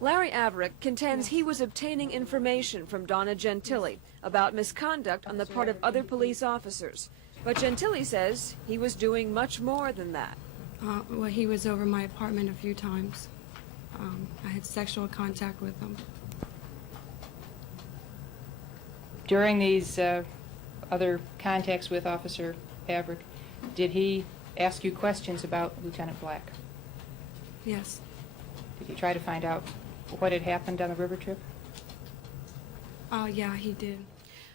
Larry Averick contends he was obtaining information from Donna Gentile about misconduct on the part of other police officers. But Gentile says he was doing much more than that. Well, he was over my apartment a few times. I had sexual contact with him. During these other contacts with Officer Averick, did he ask you questions about Lieutenant Black? Yes. Did he try to find out what had happened on the river trip? Yeah, he did.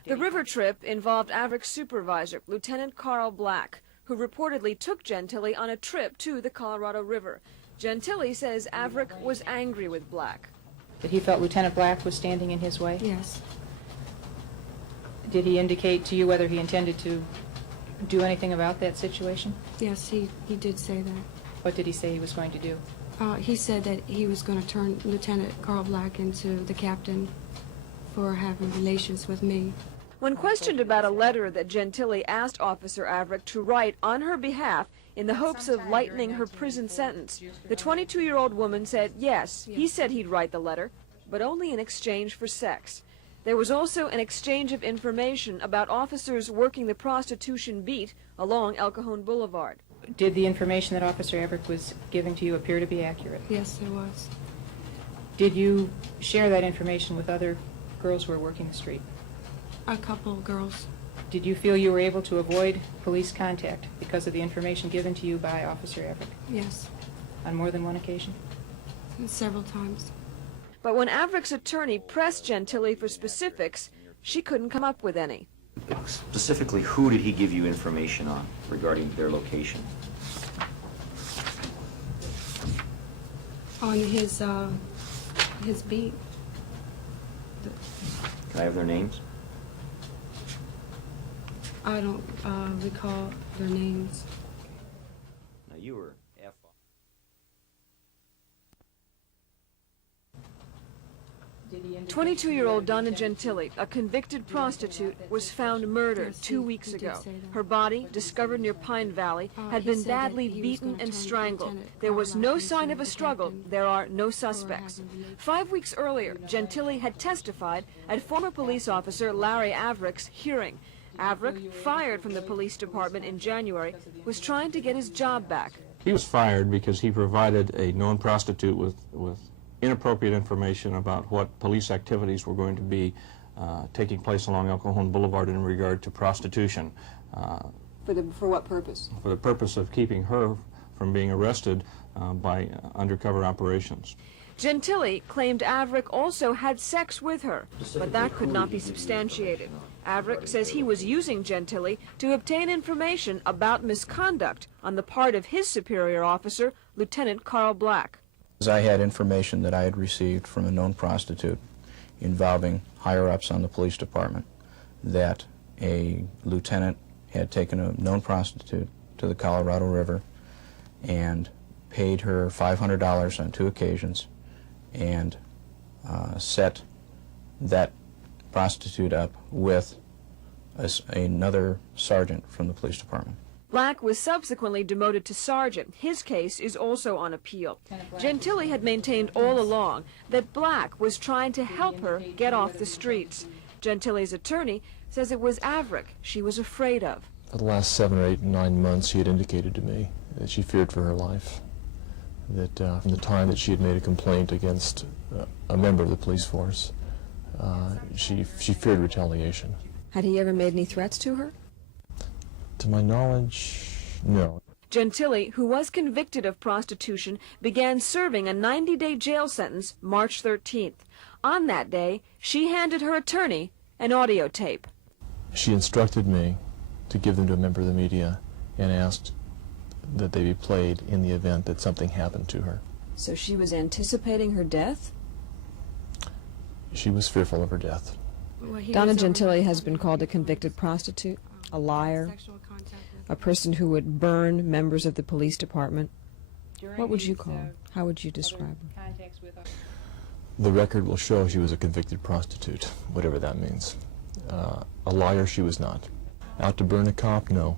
The river trip involved Averick's supervisor, Lieutenant Carl Black, who reportedly took Gentile on a trip to the Colorado River. Gentile says Averick was angry with Black. That he felt Lieutenant Black was standing in his way? Yes. Did he indicate to you whether he intended to do anything about that situation? Yes, he did say that. What did he say he was going to do? He said that he was going to turn Lieutenant Carl Black into the captain for having relations with me. When questioned about a letter that Gentile asked Officer Averick to write on her behalf in the hopes of lightening her prison sentence, the 22-year-old woman said yes, he said he'd write the letter, but only in exchange for sex. There was also an exchange of information about officers working the prostitution beat along El Cajon Boulevard. Did the information that Officer Averick was giving to you appear to be accurate? Yes, it was. Did you share that information with other girls who were working the street? A couple of girls. Did you feel you were able to avoid police contact because of the information given to you by Officer Averick? Yes. On more than one occasion? Several times. But when Averick's attorney pressed Gentile for specifics, she couldn't come up with any. Specifically, who did he give you information on regarding their location? On his beat. Can I have their names? I don't recall their names. Now, you were F. 22-year-old Donna Gentile, a convicted prostitute, was found murdered 2 weeks ago. Her body, discovered near Pine Valley, had been badly beaten and strangled. There was no sign of a struggle. There are no suspects. 5 weeks earlier, Gentile had testified at former police officer Larry Averick's hearing. Averick, fired from the police department in January, was trying to get his job back. He was fired because he provided a known prostitute with inappropriate information about what police activities were going to be taking place along El Cajon Boulevard in regard to prostitution. For what purpose? For the purpose of keeping her from being arrested by undercover operations. Gentile claimed Averick also had sex with her, but that could not be substantiated. Averick says he was using Gentile to obtain information about misconduct on the part of his superior officer, Lieutenant Carl Black. I had information that I had received from a known prostitute involving higher-ups on the police department that a lieutenant had taken a known prostitute to the Colorado River and paid her $500 on 2 occasions and set that prostitute up with another sergeant from the police department. Black was subsequently demoted to sergeant. His case is also on appeal. Gentile had maintained all along that Black was trying to help her get off the streets. Gentile's attorney says it was Averick she was afraid of. For the last 7 or 8, 9 months, she had indicated to me that she feared for her life, that from the time that she had made a complaint against a member of the police force, she feared retaliation. Had he ever made any threats to her? To my knowledge, no. Gentile, who was convicted of prostitution, began serving a 90-day jail sentence March 13th. On that day, she handed her attorney an audio tape. She instructed me to give them to a member of the media and asked that they be played in the event that something happened to her. So she was anticipating her death? She was fearful of her death. Donna Gentile has been called a convicted prostitute, a liar, a person who would burn members of the police department. What would you call her? How would you describe her? The record will show she was a convicted prostitute, whatever that means. A liar she was not. Out to burn a cop? No.